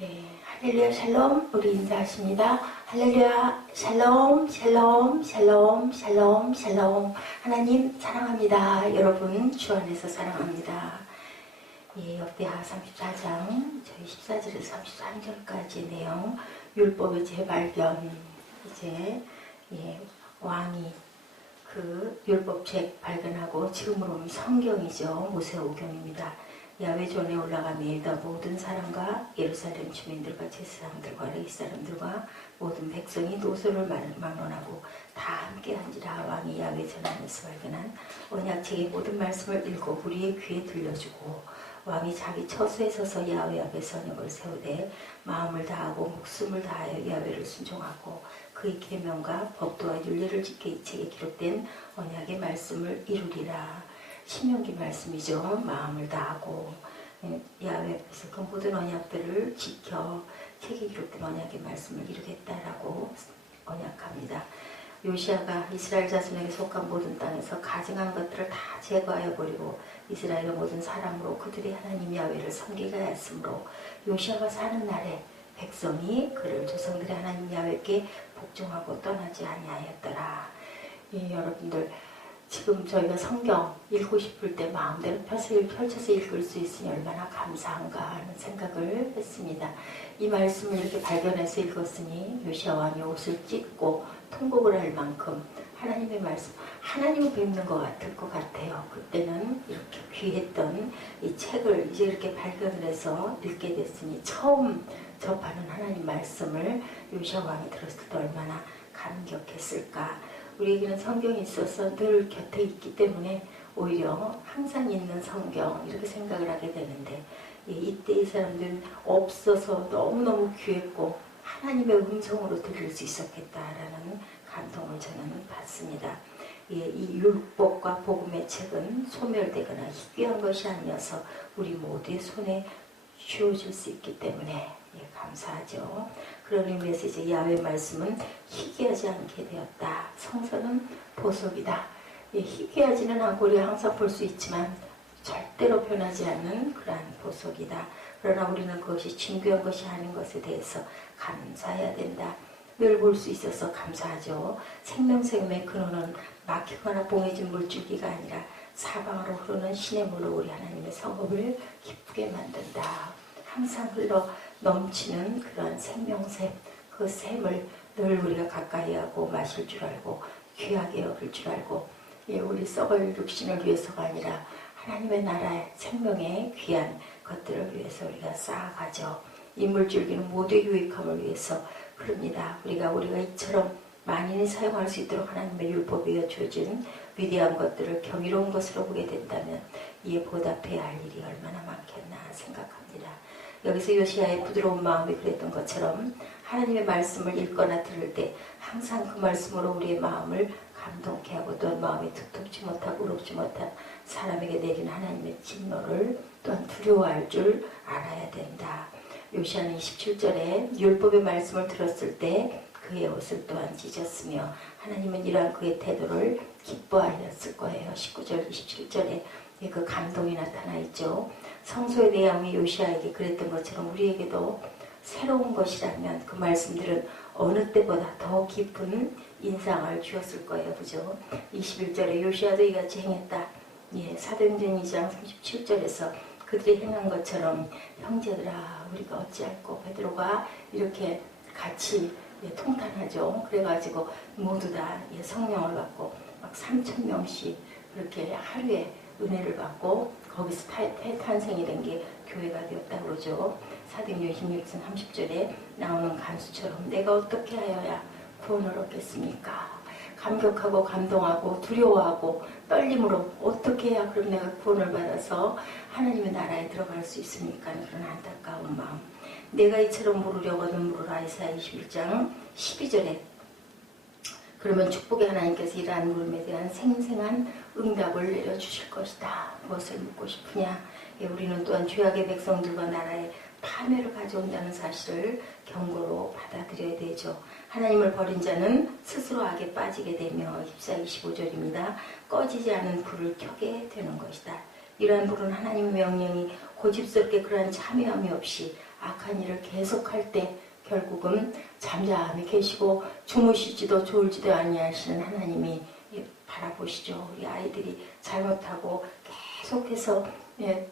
네, 할렐루야 샬롬. 우리 인사하십니다. 할렐루야 샬롬 샬롬 샬롬 샬롬 샬롬. 하나님 사랑합니다. 여러분 주 안에서 사랑합니다. 예, 역대하 34장 저희 14절에서 33절까지 내용, 율법의 재발견. 이제 왕이 그 율법책 발견하고, 지금으로는 성경이죠. 모세오경입니다. 야훼 존에 올라가며 유다 모든 사람과 예루살렘 주민들과 제사장들과 레위 사람들과 모든 백성이 노소를 막론하고 다 함께한지라. 왕이 야훼 존 안에서 발견한 언약책의 모든 말씀을 읽고 우리의 귀에 들려주고, 왕이 자기 처소에 서서 야훼 앞에서 언약을 세우되 마음을 다하고 목숨을 다하여 야훼를 순종하고 그의 계명과 법도와 율례를 지켜 이 책에 기록된 언약의 말씀을 이루리라. 신명기 말씀이죠. 마음을 다하고 야훼 앞에서 그 모든 언약들을 지켜 책에 기록된 언약의 말씀을 이루겠다라고 언약합니다. 요시아가 이스라엘 자손에게 속한 모든 땅에서 가증한 것들을 다 제거하여 버리고 이스라엘의 모든 사람으로 그들의 하나님 야훼를 섬기게 하였으므로 요시아가 사는 날에 백성이 그를 조상들의 하나님 야훼께 복종하고 떠나지 아니하였더라. 예, 여러분들, 지금 저희가 성경 읽고 싶을 때 마음대로 펼쳐서 읽을 수 있으니 얼마나 감사한가 하는 생각을 했습니다. 이 말씀을 이렇게 발견해서 읽었으니 요시아 왕이 옷을 찢고 통곡을 할 만큼 하나님의 말씀, 하나님을 뵙는 것 같아요. 그때는 이렇게 귀했던 이 책을 이제 이렇게 발견을 해서 읽게 됐으니 처음 접하는 하나님 말씀을 요시아 왕이 들었을 때 얼마나 감격했을까. 우리에게는 성경이 있어서 늘 곁에 있기 때문에 오히려 항상 있는 성경 이렇게 생각을 하게 되는데, 이때 이 사람들은 없어서 너무너무 귀했고 하나님의 음성으로 들을 수 있었겠다라는 감동을 저는 받습니다. 이 율법과 복음의 책은 소멸되거나 희귀한 것이 아니어서 우리 모두의 손에 쥐어질 수 있기 때문에 감사하죠. 그런 의미에서 이제 야훼 말씀은 희귀하지 않게 되었다. 성서는 보석이다. 희귀하지는 않고 우리가 항상 볼 수 있지만 절대로 변하지 않는 그러한 보석이다. 그러나 우리는 그것이 진귀한 것이 아닌 것에 대해서 감사해야 된다. 늘 볼 수 있어서 감사하죠. 생명샘의 근원은 막히거나 봉해진 물줄기가 아니라 사방으로 흐르는 신의 물로 우리 하나님의 성읍을 기쁘게 만든다. 항상 흘러 넘치는 그런 생명샘, 그 샘을 늘 우리가 가까이 하고 마실 줄 알고 귀하게 여길 줄 알고, 우리 썩을 육신을 위해서가 아니라 하나님의 나라의 생명의 귀한 것들을 위해서 우리가 쌓아가죠. 이 물줄기는 모두의 유익함을 위해서 흐릅니다. 우리가 이처럼 만인이 사용할 수 있도록 하나님의 율법에 주어진 위대한 것들을 경이로운 것으로 보게 된다면 이에 보답해야 할 일이 얼마나 많겠나 생각합니다. 여기서 요시아의 부드러운 마음이 그랬던 것처럼 하나님의 말씀을 읽거나 들을 때 항상 그 말씀으로 우리의 마음을 감동케 하고, 또한 마음이 툭툭지 못하고 의롭지 못한 사람에게 내린 하나님의 진노를 또한 두려워할 줄 알아야 된다. 요시아는 27절에 율법의 말씀을 들었을 때 그의 옷을 또한 찢었으며 하나님은 이러한 그의 태도를 기뻐하였을 거예요. 19절 27절에 그 감동이 나타나 있죠. 성소의 내용이 요시아에게 그랬던 것처럼 우리에게도 새로운 것이라면 그 말씀들은 어느 때보다 더 깊은 인상을 주었을 거예요. 그죠? 21절에 요시아도 이같이 행했다. 사도행전 2장 37절에서 그들이 행한 것처럼 형제들아 우리가 어찌할꼬. 베드로가 이렇게 같이 통탄하죠. 그래가지고 모두 다 성령을 받고 막 3,000명씩 그렇게 하루에 은혜를 받고 거기서 탄생이 된 게 교회가 되었다고 그러죠. 사도행전 26장 30절에 나오는 간수처럼 내가 어떻게 하여야 구원을 얻겠습니까? 감격하고 감동하고 두려워하고 떨림으로 어떻게 해야 그럼 내가 구원을 받아서 하나님의 나라에 들어갈 수 있습니까? 그런 안타까운 마음. 내가 이처럼 물으려거든 물으라. 이사야 21장 12절에 그러면 축복의 하나님께서 이러한 물음에 대한 생생한 응답을 내려주실 것이다. 무엇을 묻고 싶으냐? 우리는 또한 죄악의 백성들과 나라의 파멸을 가져온다는 사실을 경고로 받아들여야 되죠. 하나님을 버린 자는 스스로 악에 빠지게 되며 24-25절입니다. 꺼지지 않은 불을 켜게 되는 것이다. 이러한 불은 하나님의 명령이 고집스럽게 그러한 참여함이 없이 악한 일을 계속할 때 결국은 잠잠히 계시고 주무시지도 졸지도 아니하시는 하나님이 바라보시죠. 우리 아이들이 잘못하고 계속해서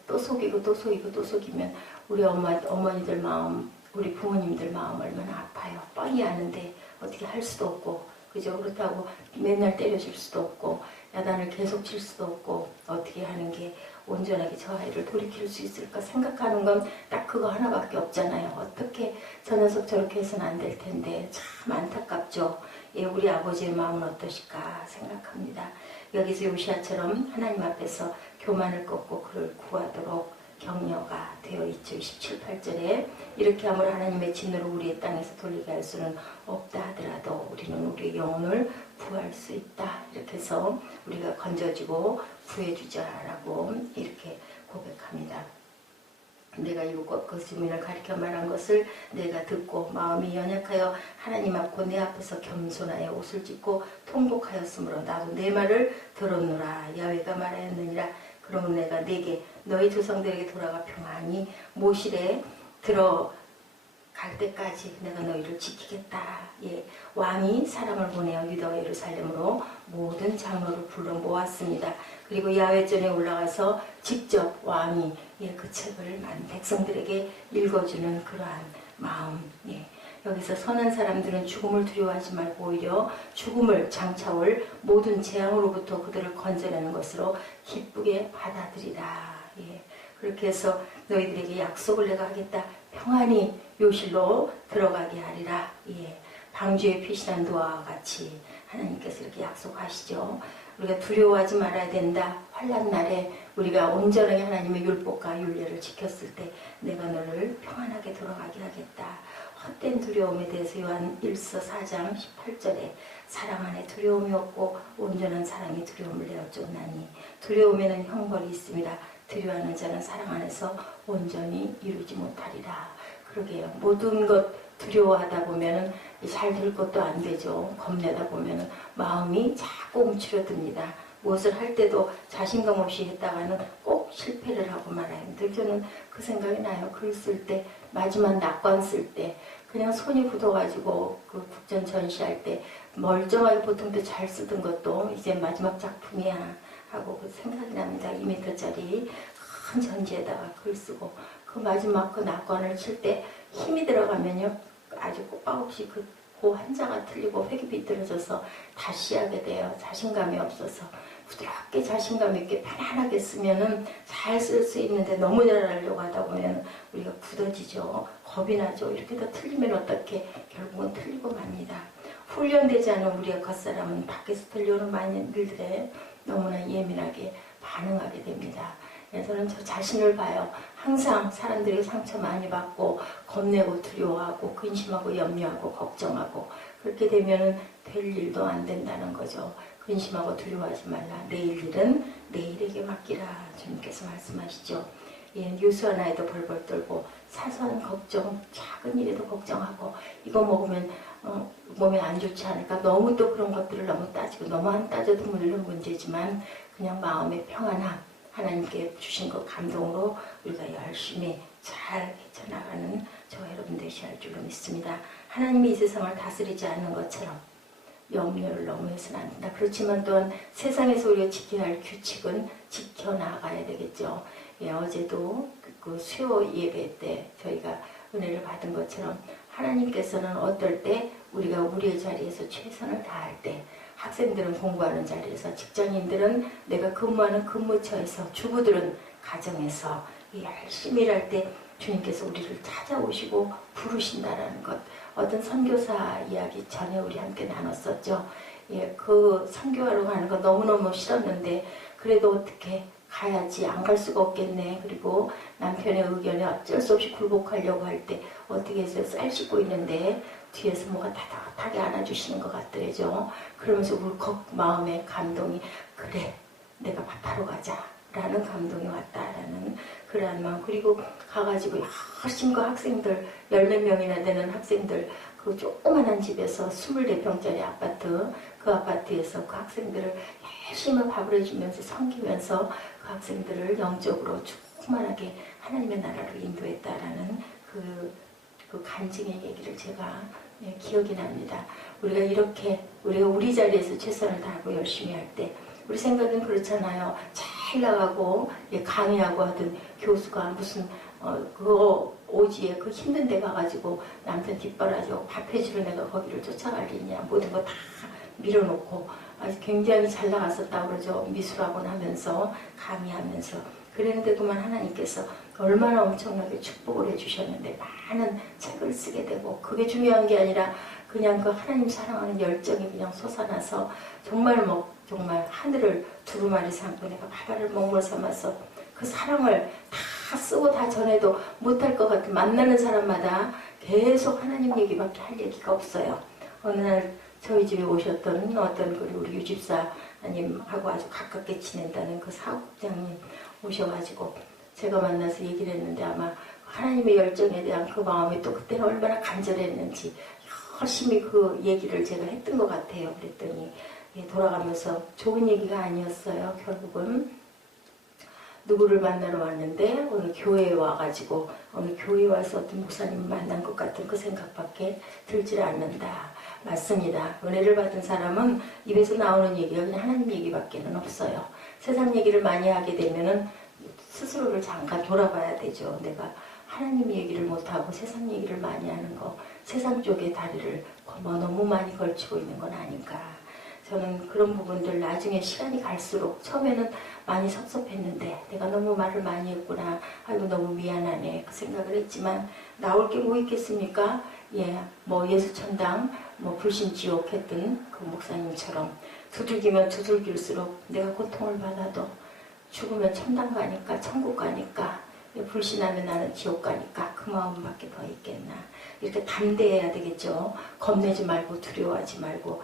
또 속이고 또 속이고 또 속이면 우리 어머니들 마음, 우리 부모님들 마음 얼마나 아파요. 뻔히 아는데 어떻게 할 수도 없고, 그죠? 그렇다고 맨날 때려줄 수도 없고, 야단을 계속 칠 수도 없고, 어떻게 하는 게 온전하게 저 아이를 돌이킬 수 있을까 생각하는 건 딱 그거 하나밖에 없잖아요. 어떻게 저 녀석 저렇게 해서는 안 될 텐데 참 안타깝죠. 우리 아버지의 마음은 어떠실까 생각합니다. 여기서 요시아처럼 하나님 앞에서 교만을 꺾고 그를 구하도록 격려가 되어 있죠. 27, 8절에 이렇게 함으로 하나님의 진노를 우리의 땅에서 돌리게 할 수는 없다 하더라도 우리는 우리의 영혼을 구할 수 있다. 이렇게 해서 우리가 건져지고 구해주자라고 이렇게 고백합니다. 내가 이곳 그 주민을 가리켜 말한 것을 내가 듣고 마음이 연약하여 하나님 앞고 내 앞에서 겸손하여 옷을 찢고 통곡하였으므로 나도 내 말을 들었노라. 야훼가 말하였느니라. 그러면 내가 내게 너희 조상들에게 돌아가 평안히 모실에 들어갈 때까지 내가 너희를 지키겠다. 왕이 사람을 보내어 유다와 예루살렘으로 모든 장로를 불러 모았습니다. 그리고 야훼전에 올라가서 직접 왕이 그 책을 많은 백성들에게 읽어주는 그러한 마음. 여기서 선한 사람들은 죽음을 두려워하지 말고 오히려 죽음을 장차올 모든 재앙으로부터 그들을 건져내는 것으로 기쁘게 받아들이라. 그렇게 해서 너희들에게 약속을 내가 하겠다. 평안히 묘실로 들어가게 하리라. 방주에 피신한 노아와 같이 하나님께서 이렇게 약속하시죠. 우리가 두려워하지 말아야 된다. 환난 날에 우리가 온전하게 하나님의 율법과 율례를 지켰을 때 내가 너를 평안하게 돌아가게 하겠다. 헛된 두려움에 대해서 요한 1서 4장 18절에 사랑 안에 두려움이 없고 온전한 사랑이 두려움을 내어 쫓나니 두려움에는 형벌이 있습니다. 두려워하는 자는 사랑 안에서 온전히 이루지 못하리라. 그러게요. 모든 것 두려워하다 보면은 잘 될 것도 안 되죠. 겁내다 보면은 마음이 자꾸 움츠러듭니다. 무엇을 할 때도 자신감 없이 했다가는 꼭 실패를 하고 말아요. 늘 저는 그 생각이 나요. 글 쓸 때, 마지막 낙관 쓸 때, 그냥 손이 굳어가지고 그 국전 전시할 때 멀쩡하게 보통 때 잘 쓰던 것도 이제 마지막 작품이야 하고 그 생각이 납니다. 2m짜리 큰 전지에다가 글 쓰고 그 마지막 그 낙관을 칠 때 힘이 들어가면요 아주 꼬박없이 그 한자가 틀리고 획이 비뚤어져서 다시 하게 돼요. 자신감이 없어서 부드럽게 자신감 있게 편안하게 쓰면은 잘 쓸 수 있는데 너무 잘하려고 하다 보면 우리가 굳어지죠. 겁이 나죠. 이렇게 더 틀리면 어떻게 결국은 틀리고 맙니다. 훈련되지 않은 우리의 겉사람은 밖에서 들려오는 많은 일들에 너무나 예민하게 반응하게 됩니다. 저는 저 자신을 봐요. 항상 사람들이 상처 많이 받고 겁내고 두려워하고 근심하고 염려하고 걱정하고 그렇게 되면 될 일도 안 된다는 거죠. 근심하고 두려워하지 말라. 내일 일은 내일에게 맡기라. 주님께서 말씀하시죠. 뉴스 하나에도 벌벌 떨고 사소한 걱정, 작은 일에도 걱정하고 이거 먹으면 몸에 안 좋지 않을까. 너무 또 그런 것들을 너무 따지고 너무 안 따져도 물론 문제지만 그냥 마음의 평안함. 하나님께 주신 것 감동으로 우리가 열심히 잘 헤쳐나가는 저와 여러분 되셔야 할 줄로 믿습니다. 하나님이 이 세상을 다스리지 않는 것처럼 염려를 너무 해서는 안 된다. 그렇지만 또한 세상에서 우리가 지켜야 할 규칙은 지켜나가야 되겠죠. 어제도 그 수요 예배 때 저희가 은혜를 받은 것처럼 하나님께서는 어떨 때 우리가 우리의 자리에서 최선을 다할 때 학생들은 공부하는 자리에서 직장인들은 내가 근무하는 근무처에서 주부들은 가정에서 열심히 일할 때 주님께서 우리를 찾아오시고 부르신다라는 것. 어떤 선교사 이야기 전에 우리 함께 나눴었죠. 그 선교하러 가는 거 너무너무 싫었는데 그래도 어떻게 가야지 안 갈 수가 없겠네. 그리고 남편의 의견에 어쩔 수 없이 굴복하려고 할 때 어떻게 해서 쌀 씻고 있는데 뒤에서 뭐가 따뜻하게 안아주시는 것 같더래죠. 그러면서 울컥 마음의 감동이 그래 내가 밥하러 가자 라는 감동이 왔다라는 그러한 마음. 그리고 가가지고 열심히 그 학생들 10몇 명이나 되는 학생들 그 조그만한 집에서 24평짜리 아파트 그 아파트에서 그 학생들을 열심히 밥을 해주면서 섬기면서 그 학생들을 영적으로 충만하게 하나님의 나라로 인도했다라는 그 간증의 얘기를 제가 기억이 납니다. 우리가 우리 자리에서 최선을 다하고 열심히 할 때 우리 생각은 그렇잖아요. 잘 나가고 강의하고 하던 교수가 무슨 그거 오지에 그 힘든 데 가가지고 남편 뒷바라지고 밥 해주러 내가 거기를 쫓아가겠냐. 모든 거 다 밀어놓고 아주 굉장히 잘 나갔었다고 그러죠. 미술학원 하면서 강의하면서. 그랬는데 그만 하나님께서 얼마나 엄청나게 축복을 해주셨는데 많은 책을 쓰게 되고 그게 중요한 게 아니라 그냥 그 하나님 사랑하는 열정이 그냥 솟아나서 정말 정말 하늘을 두루마리 삼고 내가 바다를 먹물 삼아서 그 사랑을 다 쓰고 다 전해도 못할 것 같은 만나는 사람마다 계속 하나님 얘기밖에 할 얘기가 없어요. 어느 날 저희 집에 오셨던 어떤 우리 유집사님하고 아주 가깝게 지낸다는 그 사업장님 오셔가지고 제가 만나서 얘기를 했는데 아마 하나님의 열정에 대한 그 마음이 또 그때는 얼마나 간절했는지 열심히 그 얘기를 제가 했던 것 같아요. 그랬더니 돌아가면서 좋은 얘기가 아니었어요. 결국은 누구를 만나러 왔는데 오늘 교회에 와가지고 오늘 교회에 와서 어떤 목사님을 만난 것 같은 그 생각밖에 들질 않는다. 맞습니다. 은혜를 받은 사람은 입에서 나오는 얘기가 그냥 하나님 얘기밖에는 없어요. 세상 얘기를 많이 하게 되면은 스스로를 잠깐 돌아봐야 되죠. 내가 하나님 얘기를 못하고 세상 얘기를 많이 하는 거, 세상 쪽에 다리를 너무 많이 걸치고 있는 건 아닌가. 저는 그런 부분들 나중에 시간이 갈수록 처음에는 많이 섭섭했는데 내가 너무 말을 많이 했구나. 아이고 너무 미안하네. 그 생각을 했지만 나올 게 뭐 있겠습니까? 예수천당, 불신지옥 했던 그 목사님처럼 두들기면 두들길수록 내가 고통을 받아도 죽으면 천당 가니까 천국 가니까 불신하면 나는 지옥 가니까 그 마음밖에 더 있겠나. 이렇게 담대해야 되겠죠. 겁내지 말고 두려워하지 말고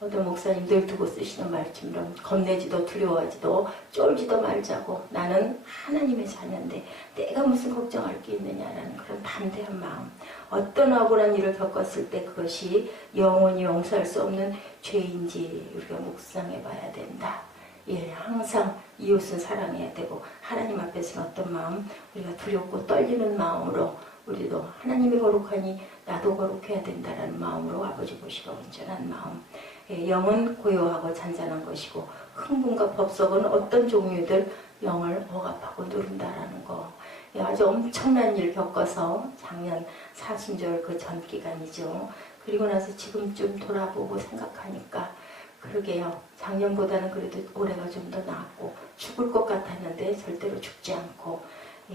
어떤 목사님들 두고 쓰시는 말처럼 겁내지도 두려워하지도 쫄지도 말자고 나는 하나님의 자녀인데 내가 무슨 걱정할 게 있느냐라는 그런 담대한 마음. 어떤 억울한 일을 겪었을 때 그것이 영원히 용서할 수 없는 죄인지 우리가 묵상해 봐야 된다. 항상 이웃은 사랑해야 되고 하나님 앞에서는 어떤 마음, 우리가 두렵고 떨리는 마음으로 우리도 하나님이 거룩하니 나도 거룩해야 된다라는 마음으로 아버지 보시고 온전한 마음. 영은 고요하고 잔잔한 것이고 흥분과 법석은 어떤 종류들 영을 억압하고 누른다라는 거. 아주 엄청난 일 겪어서 작년 사순절 그 전 기간이죠. 그리고 나서 지금쯤 돌아보고 생각하니까 그러게요. 작년보다는 그래도 올해가 좀 더 나았고 죽을 것 같았는데 절대로 죽지 않고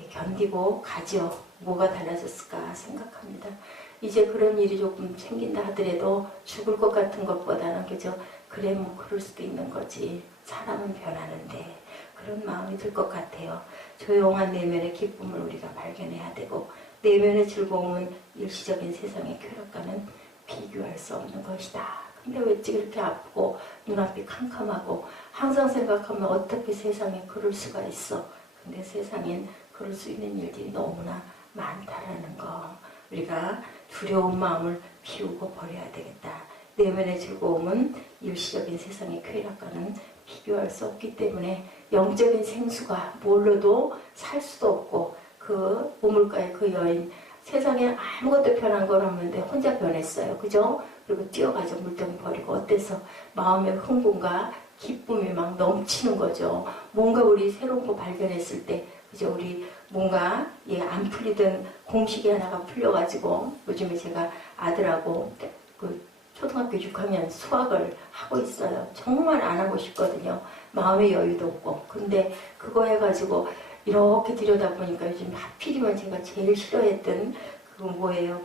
견디고 가죠. 뭐가 달라졌을까 생각합니다. 이제 그런 일이 조금 생긴다 하더라도 죽을 것 같은 것보다는 그저 그래 그럴 수도 있는 거지. 사람은 변하는데 그런 마음이 들 것 같아요. 조용한 내면의 기쁨을 우리가 발견해야 되고 내면의 즐거움은 일시적인 세상의 쾌락과는 비교할 수 없는 것이다. 근데 왜 이렇게 아프고 눈앞이 캄캄하고 항상 생각하면 어떻게 세상에 그럴 수가 있어. 근데 세상엔 그럴 수 있는 일들이 너무나 많다라는 거. 우리가 두려운 마음을 비우고 버려야 되겠다. 내면의 즐거움은 일시적인 세상의 쾌락과는 비교할 수 없기 때문에 영적인 생수가 뭘로도 살 수도 없고 그 우물가의 그 여인 세상에 아무것도 변한 건 없는데 혼자 변했어요. 그죠? 그리고 뛰어가서 물병 버리고 어때서 마음의 흥분과 기쁨이 막 넘치는 거죠. 뭔가 우리 새로운 거 발견했을 때 그죠? 우리 뭔가 안 풀리던 공식이 하나가 풀려가지고 요즘에 제가 아들하고 그 초등학교 6학년 수학을 하고 있어요. 정말 안 하고 싶거든요. 마음의 여유도 없고. 근데 그거 해가지고 이렇게 들여다보니까 요즘 하필이면 제가 제일 싫어했던 그 뭐예요?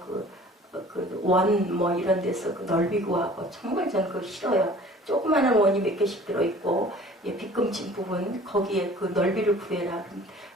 원 이런 데서 그 넓이 구하고 정말 저는 그거 싫어요. 조그마한 원이 몇 개씩 들어있고 빗금친 부분 거기에 그 넓이를 구해라.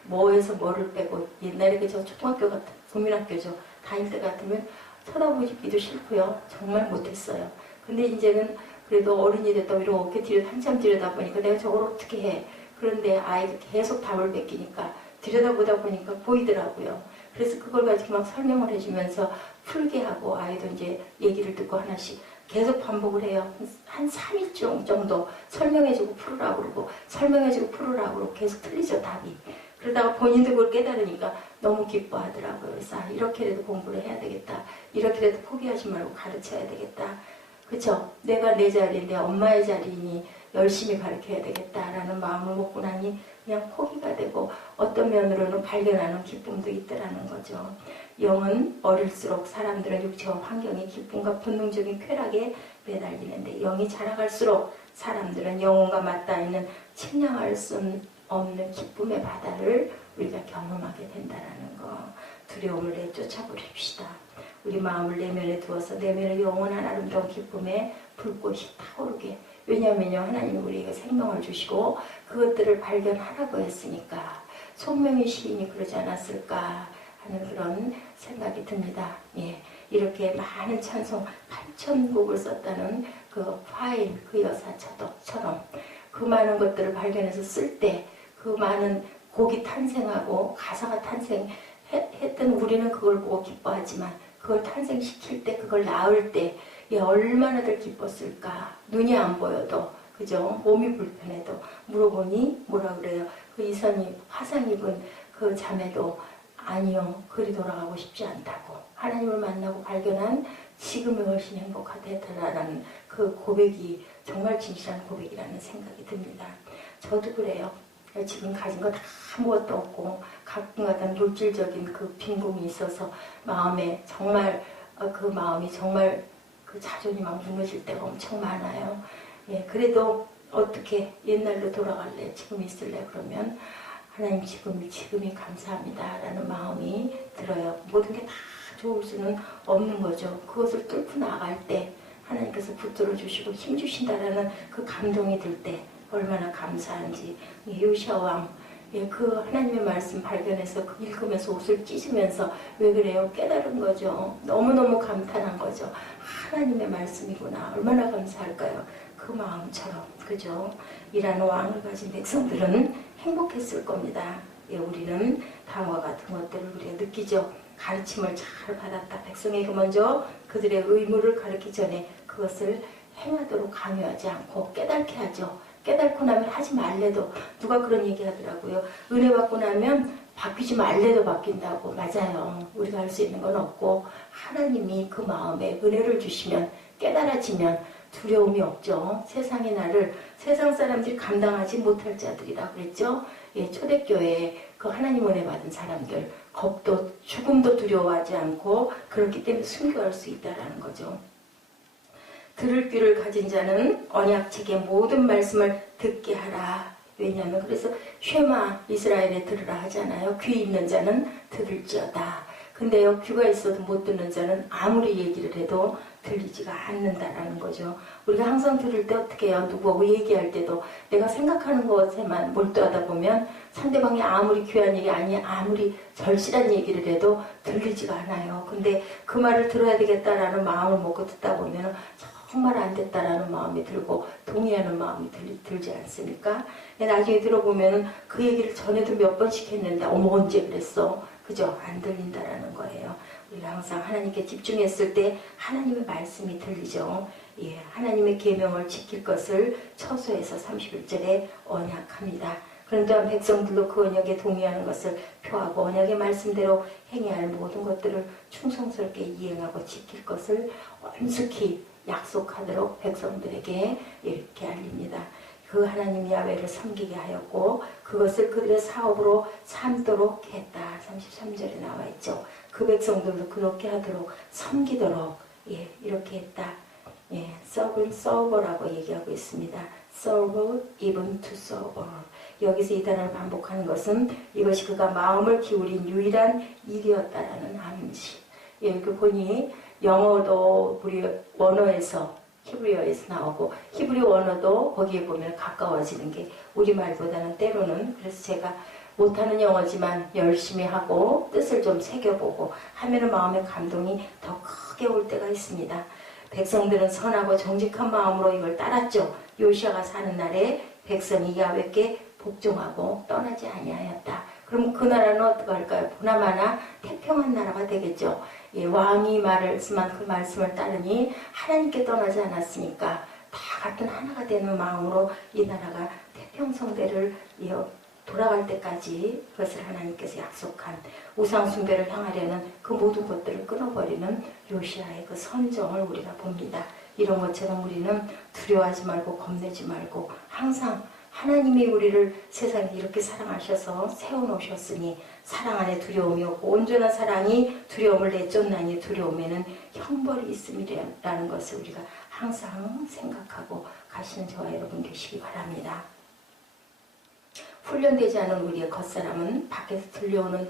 뭐에서 뭐를 빼고 옛날에 저 초등학교 같은 국민학교죠. 다닐 때 같으면 쳐다보기도 싫고요. 정말 못했어요. 근데 이제는 그래도 어른이 됐다고 이렇게 한참 들여다보니까 내가 저걸 어떻게 해. 그런데 아이들 계속 답을 베끼니까 들여다보다 보니까 보이더라고요. 그래서 그걸 가지고 막 설명을 해주면서 풀게 하고 아이도 이제 얘기를 듣고 하나씩 계속 반복을 해요. 한 3일 정도 설명해주고 풀으라고 그러고 설명해주고 풀으라고 그러고 계속 틀리죠 답이. 그러다가 본인도 그걸 깨달으니까 너무 기뻐하더라고요. 그래서 이렇게라도 공부를 해야 되겠다. 이렇게라도 포기하지 말고 가르쳐야 되겠다. 그쵸? 내가 내 자리인데 엄마의 자리니 열심히 가르쳐야 되겠다라는 마음을 먹고 나니 그냥 포기가 되고 어떤 면으로는 발견하는 기쁨도 있더라는 거죠. 영은 어릴수록 사람들은 육체와 환경의 기쁨과 본능적인 쾌락에 매달리는데 영이 자라갈수록 사람들은 영혼과 맞닿아 있는 측량할 수 없는 기쁨의 바다를 우리가 경험하게 된다는 거. 두려움을 내쫓아 버립시다. 우리 마음을 내면에 두어서 내면의 영원한 아름다운 기쁨의 불꽃이 타오르게. 왜냐하면요, 하나님이 우리에게 생명을 주시고 그것들을 발견하라고 했으니까. 송명희 시인이 그러지 않았을까 하는 그런 생각이 듭니다. 예, 이렇게 많은 찬송 8,000곡을 썼다는 그 파인 그 여사처럼 그 많은 것들을 발견해서 쓸 때 그 많은 곡이 탄생하고 가사가 탄생했던 우리는 그걸 보고 기뻐하지만 그걸 탄생시킬 때 그걸 낳을 때 얼마나들 기뻤을까. 눈이 안 보여도 그죠? 몸이 불편해도 물어보니 뭐라 그래요? 그 이선이 화상 입은 그 자매도 아니요, 그리 돌아가고 싶지 않다고. 하나님을 만나고 발견한 지금이 훨씬 행복하다라는 그 고백이 정말 진실한 고백이라는 생각이 듭니다. 저도 그래요. 지금 가진 거 다 아무것도 없고 가끔가다 물질적인 그 빈곤이 있어서 마음에 정말 그 마음이 정말 그 자존이 막 무너질 때가 엄청 많아요. 예, 그래도 어떻게 옛날로 돌아갈래? 지금 있을래? 그러면 하나님 지금이 감사합니다 라는 마음이 들어요. 모든 게 다 좋을 수는 없는 거죠. 그것을 뚫고 나갈 때 하나님께서 붙들어 주시고 힘 주신다라는 그 감동이 들 때 얼마나 감사한지. 요시아 왕, 그 하나님의 말씀 발견해서 그 읽으면서 옷을 찢으면서 왜 그래요? 깨달은 거죠. 너무너무 감탄한 거죠. 하나님의 말씀이구나. 얼마나 감사할까요? 그 마음처럼, 그죠? 이라는 왕을 가진 백성들은 행복했을 겁니다. 우리는 다음과 같은 것들을 우리가 느끼죠. 가르침을 잘 받았다. 백성에게 먼저 그들의 의무를 가르치기 전에 그것을 행하도록 강요하지 않고 깨닫게 하죠. 깨닫고 나면 하지 말래도, 누가 그런 얘기 하더라고요. 은혜 받고 나면 바뀌지 말래도 바뀐다고. 맞아요. 우리가 할 수 있는 건 없고 하나님이 그 마음에 은혜를 주시면 깨달아지면 두려움이 없죠. 세상의 나를 세상 사람들이 감당하지 못할 자들이라 그랬죠. 초대교회에 그 하나님 은혜 받은 사람들 겁도 죽음도 두려워하지 않고 그렇기 때문에 순교할 수 있다는 거죠. 들을 귀를 가진 자는 언약책의 모든 말씀을 듣게 하라. 왜냐하면 그래서 쉐마 이스라엘에 들으라 하잖아요. 귀 있는 자는 들을지어다. 근데요, 귀가 있어도 못 듣는 자는 아무리 얘기를 해도 들리지가 않는다라는 거죠. 우리가 항상 들을 때 어떻게 해요? 누구하고 얘기할 때도 내가 생각하는 것에만 몰두하다 보면 상대방이 아무리 귀한 얘기 아니 아무리 절실한 얘기를 해도 들리지가 않아요. 근데 그 말을 들어야 되겠다라는 마음을 먹고 듣다 보면 정말 안 됐다라는 마음이 들고 동의하는 마음이 들지 않습니까? 나중에 들어보면 그 얘기를 전에도 몇 번씩 했는데 어머 언제 그랬어? 그죠? 안 들린다라는 거예요. 우리가 항상 하나님께 집중했을 때 하나님의 말씀이 들리죠. 하나님의 계명을 지킬 것을 처소에서 31절에 언약합니다. 그런 또한 백성들도 그 언약에 동의하는 것을 표하고 언약의 말씀대로 행해야 할 모든 것들을 충성스럽게 이행하고 지킬 것을 엄숙히 약속하도록 백성들에게 이렇게 알립니다. 그 하나님 야훼를 섬기게 하였고 그것을 그들의 사업으로 삼도록 했다. 33절에 나와 있죠. 그 백성들도 그렇게 하도록 섬기도록 이렇게 했다. serve라고 얘기하고 있습니다. serve, even to serve. 여기서 이 단어를 반복하는 것은 이것이 그가 마음을 기울인 유일한 일이었다라는 암시. 여기 보니 영어도 우리 원어에서 히브리어에서 나오고 히브리 원어도 거기에 보면 가까워지는 게 우리말보다는 때로는. 그래서 제가 못하는 영어지만 열심히 하고 뜻을 좀 새겨보고 하면은 마음의 감동이 더 크게 올 때가 있습니다. 백성들은 선하고 정직한 마음으로 이걸 따랐죠. 요시아가 사는 날에 백성이 야훼께 복종하고 떠나지 아니하였다. 그럼 그 나라는 어떻게 할까요? 보나마나 태평한 나라가 되겠죠. 왕이 그 말씀을 따르니 하나님께 떠나지 않았으니까 다 같은 하나가 되는 마음으로 이 나라가 태평성대를 돌아갈 때까지 그것을 하나님께서 약속한 우상 숭배를 향하려는 그 모든 것들을 끊어버리는 요시아의 그 선정을 우리가 봅니다. 이런 것처럼 우리는 두려워하지 말고 겁내지 말고 항상 하나님이 우리를 세상에 이렇게 사랑하셔서 세워놓으셨으니 사랑 안에 두려움이 없고 온전한 사랑이 두려움을 내쫓나니 두려움에는 형벌이 있음이라는 것을 우리가 항상 생각하고 가시는 저와 여러분 되시기 바랍니다. 훈련되지 않은 우리의 겉사람은 밖에서 들려오는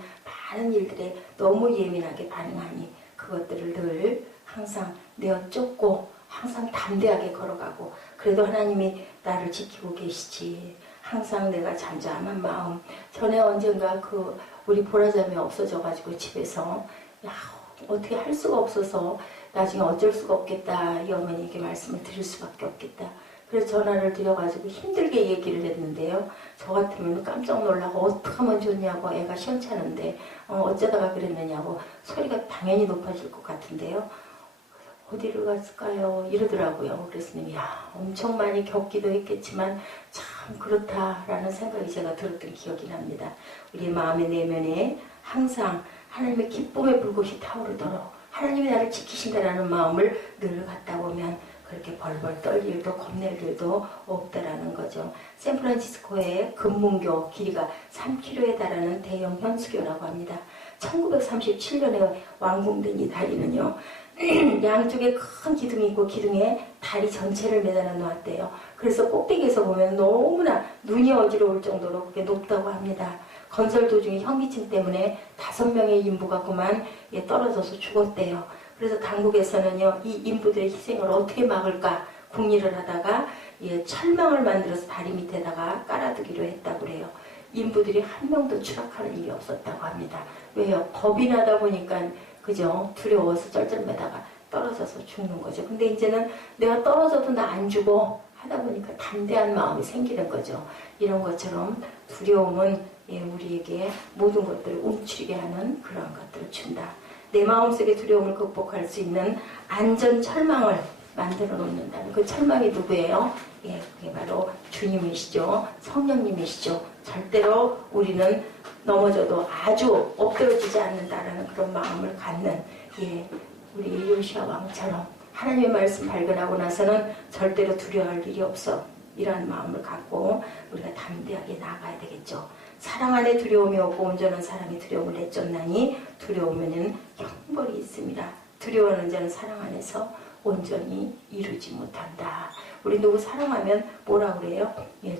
많은 일들에 너무 예민하게 반응하니 그것들을 늘 항상 내어 쫓고 항상 담대하게 걸어가고 그래도 하나님이 나를 지키고 계시지. 항상 내가 잠잠한 마음. 전에 언젠가 우리 보라자매 없어져가지고 집에서 어떻게 할 수가 없어서 나중에 어쩔 수가 없겠다. 이 어머니에게 말씀을 드릴 수밖에 없겠다. 그래서 전화를 드려가지고 힘들게 얘기를 했는데요. 저 같으면 깜짝 놀라고 어떻게 하면 좋냐고 애가 시원찮은데 어쩌다가 그랬느냐고 소리가 당연히 높아질 것 같은데요. 어디를 갔을까요? 이러더라고요. 그래서 엄청 많이 겪기도 했겠지만 참 그렇다라는 생각이 제가 들었던 기억이 납니다. 우리 마음의 내면에 항상 하나님의 기쁨의 불꽃이 타오르도록 하나님이 나를 지키신다라는 마음을 늘 갖다 보면 그렇게 벌벌 떨 일도 겁낼 일도 없다라는 거죠. 샌프란시스코의 금문교 길이가 3km에 달하는 대형 현수교라고 합니다. 1937년에 완공된 이 다리는요. 양쪽에 큰 기둥이 있고 기둥에 다리 전체를 매달아 놓았대요. 그래서 꼭대기에서 보면 너무나 눈이 어지러울 정도로 그게 높다고 합니다. 건설 도중에 현기증 때문에 5명의 인부가 그만 떨어져서 죽었대요. 그래서 당국에서는요, 이 인부들의 희생을 어떻게 막을까 궁리를 하다가 철망을 만들어서 다리 밑에다가 깔아두기로 했다고 그래요. 인부들이 한 명도 추락하는 일이 없었다고 합니다. 왜요? 겁이 나다 보니까 그죠? 두려워서 쩔쩔매다가 떨어져서 죽는 거죠. 근데 이제는 내가 떨어져도 나 안 죽어 하다 보니까 담대한 마음이 생기는 거죠. 이런 것처럼 두려움은 우리에게 모든 것들을 움츠리게 하는 그런 것들을 준다. 내 마음속의 두려움을 극복할 수 있는 안전 철망을 만들어 놓는다는 그 철망이 누구예요? 그게 바로 주님이시죠. 성령님이시죠. 절대로 우리는 넘어져도 아주 엎드러지지 않는다라는 그런 마음을 갖는 우리 요시아 왕처럼 하나님의 말씀 발견하고 나서는 절대로 두려워할 일이 없어. 이러한 마음을 갖고 우리가 담대하게 나아가야 되겠죠. 사랑 안에 두려움이 없고 온전한 사랑이 두려움을 내쫓나니 두려우면은 형벌이 있습니다. 두려워하는 자는 사랑 안에서 온전히 이루지 못한다. 우리 누구 사랑하면 뭐라 그래요?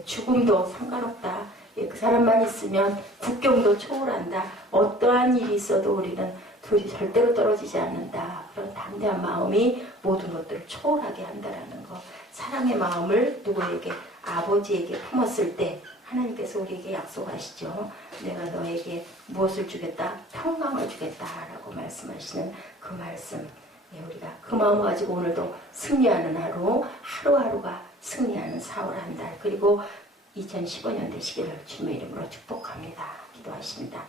죽음도 상관없다. 그 사람만 있으면 국경도 초월한다. 어떠한 일이 있어도 우리는 둘이 절대로 떨어지지 않는다. 그런 담대한 마음이 모든 것들을 초월하게 한다라는 거. 사랑의 마음을 누구에게? 아버지에게 품었을 때 하나님께서 우리에게 약속하시죠. 내가 너에게 무엇을 주겠다? 평강을 주겠다라고 말씀하시는 그 말씀. 우리가 그 마음 가지고 오늘도 승리하는 하루, 하루하루가 승리하는 4월 한 달, 그리고 2015년 되시기를 주님의 이름으로 축복합니다. 기도하십니다.